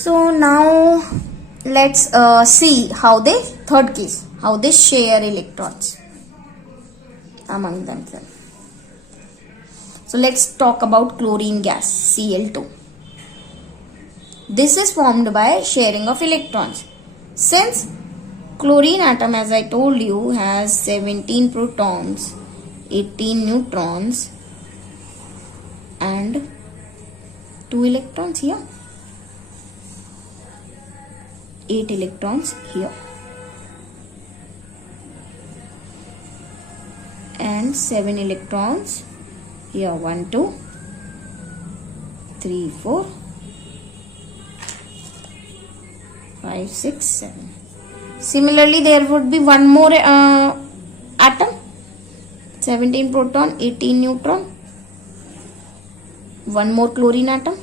So now let's see how they, third case, how they share electrons among themselves. So let's talk about chlorine gas, Cl2. This is formed by sharing of electrons. Since chlorine atom, as I told you, has 17 protons, 18 neutrons and 2 electrons here, 8 electrons here and 7 electrons here. 1 2 3 4 5 6 7. Similarly, there would be one more atom, 17 proton, 18 neutron, one more chlorine atom.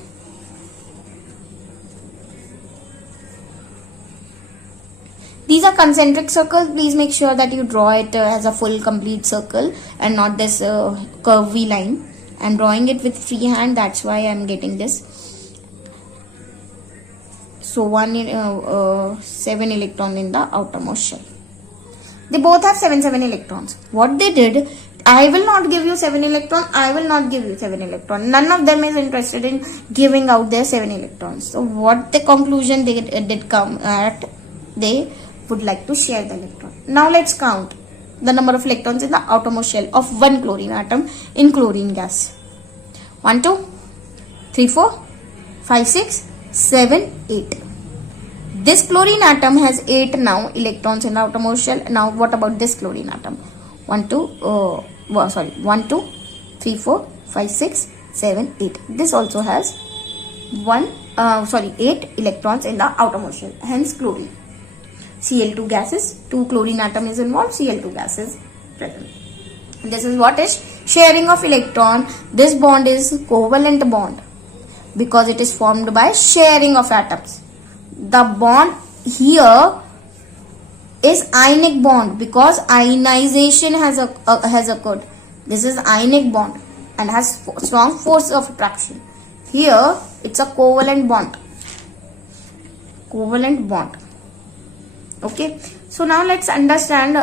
These are concentric circles. Please make sure that you draw it as a full complete circle and not this curvy line. I am drawing it with free hand, that's why I am getting this. So 7 electron in the outermost shell. They both have 7 electrons. What they did, I will not give you 7 electron, I will not give you 7 electron. None of them is interested in giving out their 7 electrons. So what the conclusion they did come at, they would like to share the electron. Now let's count the number of electrons in the outermost shell of one chlorine atom in chlorine gas. 1 2 3 4 5 6 7 8. This chlorine atom has 8 now electrons in the outermost shell. Now what about this chlorine atom? 1 2 3 4 5 6 7 8. This also has 8 electrons in the outermost shell, hence chlorine. Cl2 gases, 2 chlorine atom is involved, Cl2 gas is present. This is what is sharing of electron. This bond is covalent bond because it is formed by sharing of atoms. The bond here is ionic bond because ionization has occurred. This is ionic bond and has strong force of attraction. Here it's a covalent bond. Covalent bond. Okay, so now let's understand,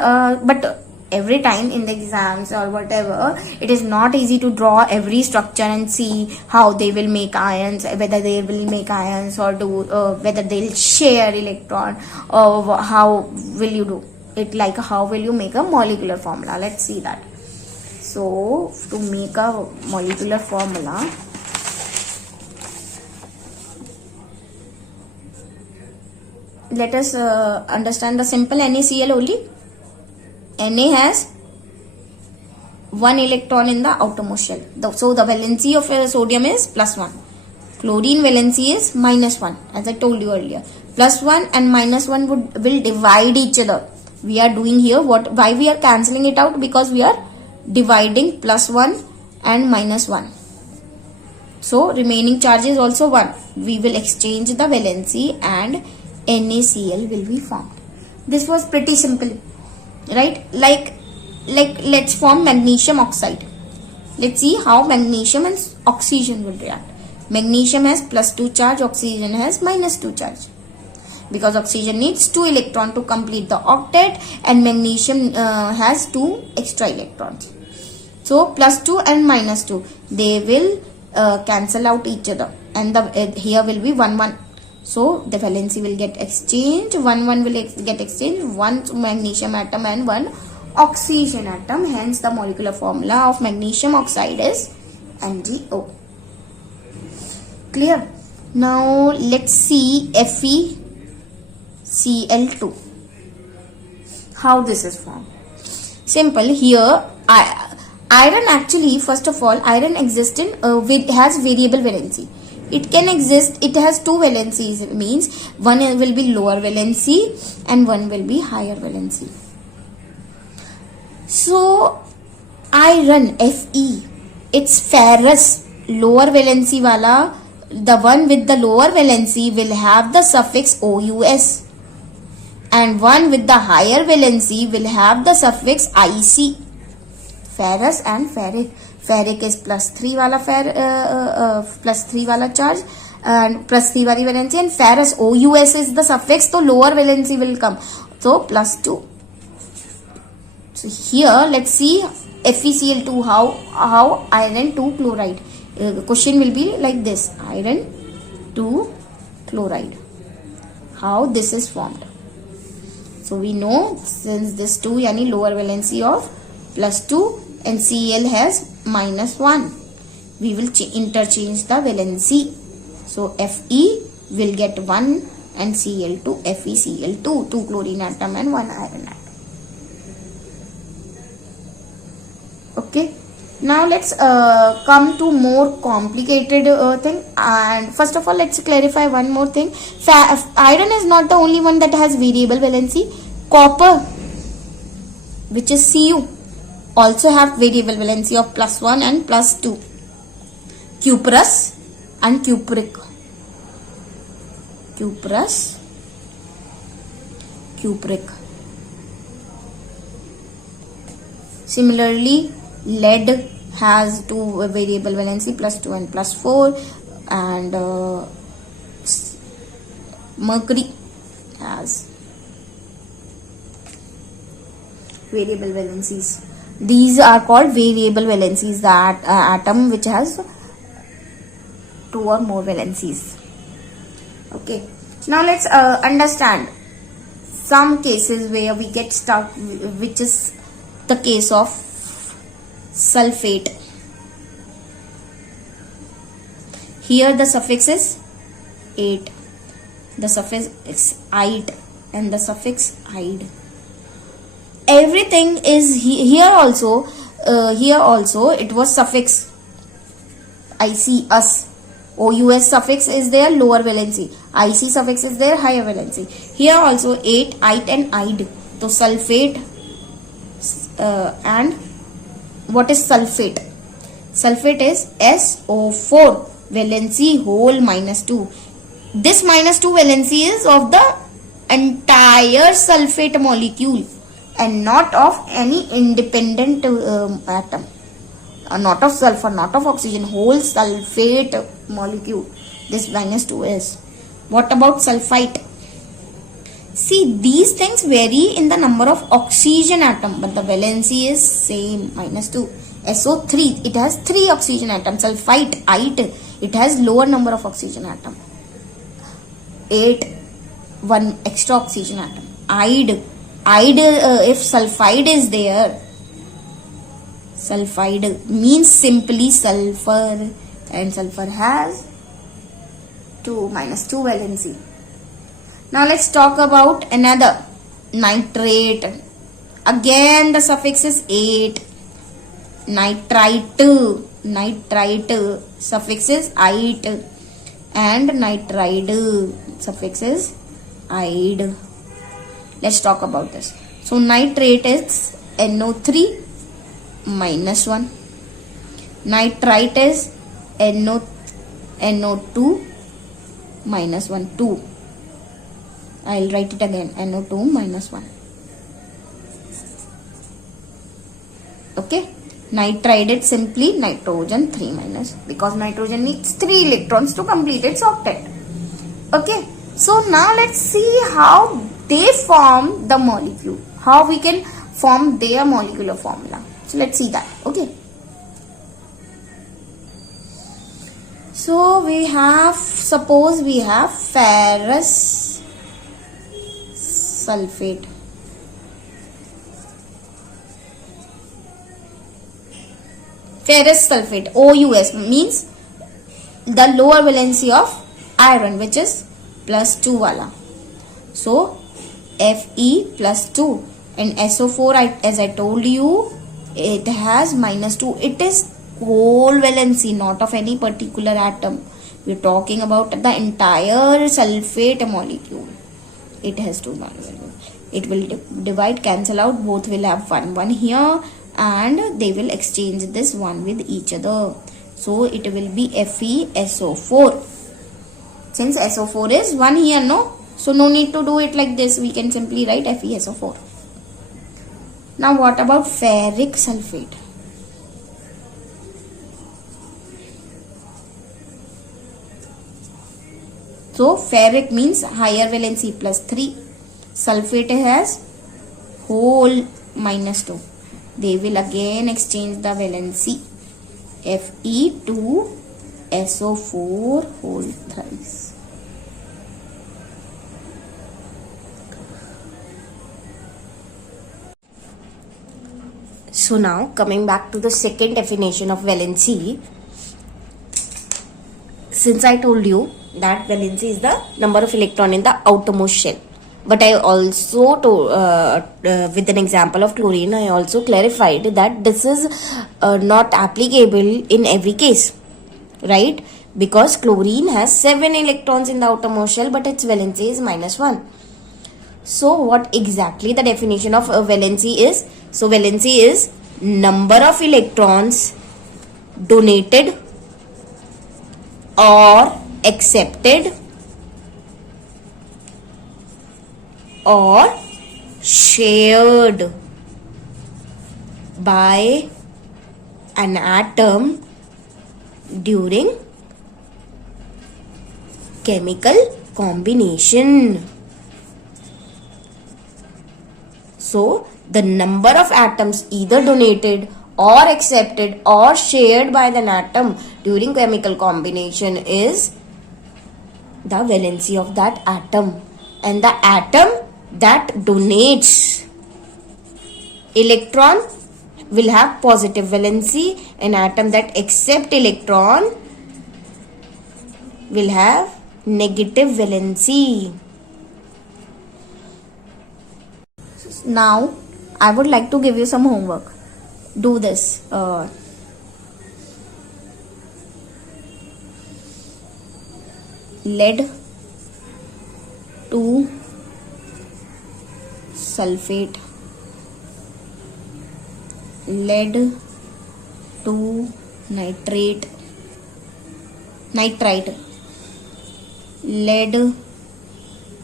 but every time in the exams or whatever, it is not easy to draw every structure and see how they will make ions, whether they will make ions or whether they'll share electron, or how will you do it, like how will you make a molecular formula. Let's see that. So to make a molecular formula, let us understand the simple NaCl only. Na has 1 electron in the outermost shell. So the valency of sodium is +1. Chlorine valency is -1, as I told you earlier. +1 and -1 will divide each other. We are doing here why we are cancelling it out, because we are dividing +1 and -1. So remaining charge is also 1. We will exchange the valency and NaCl will be formed. This was pretty simple, right? Like let's form magnesium oxide. Let's see how magnesium and oxygen will react. Magnesium has +2 charge, oxygen has -2 charge. Because oxygen needs 2 electrons to complete the octet and magnesium has 2 extra electrons. So +2 and -2, they will cancel out each other, and here will be 1 1. So the valency will get exchanged, 1 1 will get exchanged, 1 magnesium atom and 1 oxygen atom. Hence the molecular formula of magnesium oxide is MgO. Clear? Now let's see FeCl2. How this is formed? Simple. Here iron, actually, first of all, iron exists in has variable valency. It can exist, it has 2 valencies. It means one will be lower valency and one will be higher valency. So iron, Fe, it's ferrous. Lower valency wala, the one with the lower valency will have the suffix OUS, and one with the higher valency will have the suffix IC. Ferrous and ferric. Ferric is +3 wala +3 wala charge, and plus 3 wali valency, and ferrous OUS is the suffix, so lower valency will come, so plus 2. So here let's see FeCl2, how iron 2 chloride. The question will be like this: iron 2 chloride, how this is formed. So we know since this 2 yani lower valency of plus 2 and Cl has minus 1, we will interchange the valency. So Fe will get 1 and Cl2 FeCl2, 2 chlorine atom and 1 iron atom. Okay, now let's come to more complicated thing. And first of all, let's clarify one more thing. Iron is not the only one that has variable valency. Copper, which is Cu, also have variable valency of plus 1 and plus 2. Cuprous and cupric. Cuprous, cupric. Similarly, lead has 2 variable valency, plus 2 and plus 4, and mercury has variable valencies. These are called variable valencies, that atom which has 2 or more valencies. Okay, now let's understand some cases where we get stuck, which is the case of sulfate. Here the suffix is ate, the suffix is ite, and the suffix ide. Everything is here also it was suffix ic, us. OUS suffix is there, lower valency. IC suffix is there, higher valency. Here also ate, ite and ide. So sulfate, and what is sulfate? Sulfate is SO4, valency whole minus 2. This minus 2 valency is of the entire sulfate molecule and not of any independent atom. Not of sulfur, not of oxygen, whole sulfate molecule. This minus 2 is. What about sulfite? See, these things vary in the number of oxygen atom, but the valency is same, minus 2. SO3, it has 3 oxygen atoms. Sulfite, ite, it has lower number of oxygen atom. 8, 1 extra oxygen atom. Ide, if sulfide is there, sulfide means simply sulfur, and sulfur has 2, minus 2 valency. Now let's talk about another, nitrate. Again the suffix is 8. Nitrite, suffix is ite, and nitride suffix is ide. Let's talk about this. So nitrate is NO3 minus 1. Nitrite is NO2 minus 1, 2. I'll write it again, NO2 minus 1. Okay, nitride it simply nitrogen 3 minus, because nitrogen needs 3 electrons to complete its octet. Okay, so now let's see how they form the molecule, how we can form their molecular formula. So let's see that. Okay, so we have, suppose we have ferrous sulfate. Ferrous sulfate, OUS, means the lower valency of iron, which is plus 2 wala. So Fe plus 2, and SO4, as I told you, it has minus 2. It is whole valency, not of any particular atom. We're talking about the entire sulfate molecule. It has 2 non-valuable. It will divide, cancel out, both will have 1 here, and they will exchange this 1 with each other. So it will be FeSO4. Since SO4 is 1 here, no? So no need to do it like this. We can simply write FeSO4. Now what about ferric sulfate? So ferric means higher valency +3. Sulfate has whole -2. They will again exchange the valency. Fe2SO4 whole thrice. So now coming back to the second definition of valency. Since I told you that valency is the number of electron in the outermost shell, but I also told, with an example of chlorine, I also clarified that this is not applicable in every case, right? Because chlorine has 7 electrons in the outermost shell, but its valency is -1. So what exactly the definition of valency is? So valency is number of electrons donated or accepted or shared by an atom during chemical combination. So the number of atoms either donated or accepted or shared by an atom during chemical combination is the valency of that atom. And the atom that donates electron will have positive valency. An atom that accepts electron will have negative valency. Now I would like to give you some homework. Do this. Lead 2 sulfate, lead 2 nitrite, lead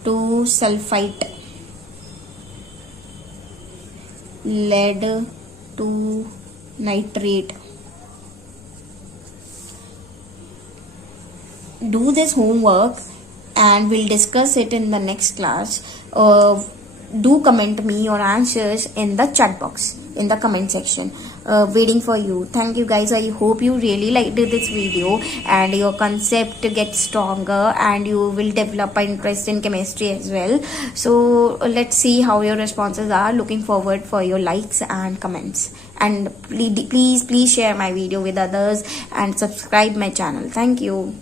2 sulfite, lead 2 nitrate. Do this homework and we'll discuss it in the next class. Do comment me your answers in the chat box, in the comment section. Waiting for you. Thank you guys. I hope you really liked this video and your concept gets stronger and you will develop an interest in chemistry as well. So let's see how your responses are. Looking forward for your likes and comments. And please share my video with others and subscribe my channel. Thank you.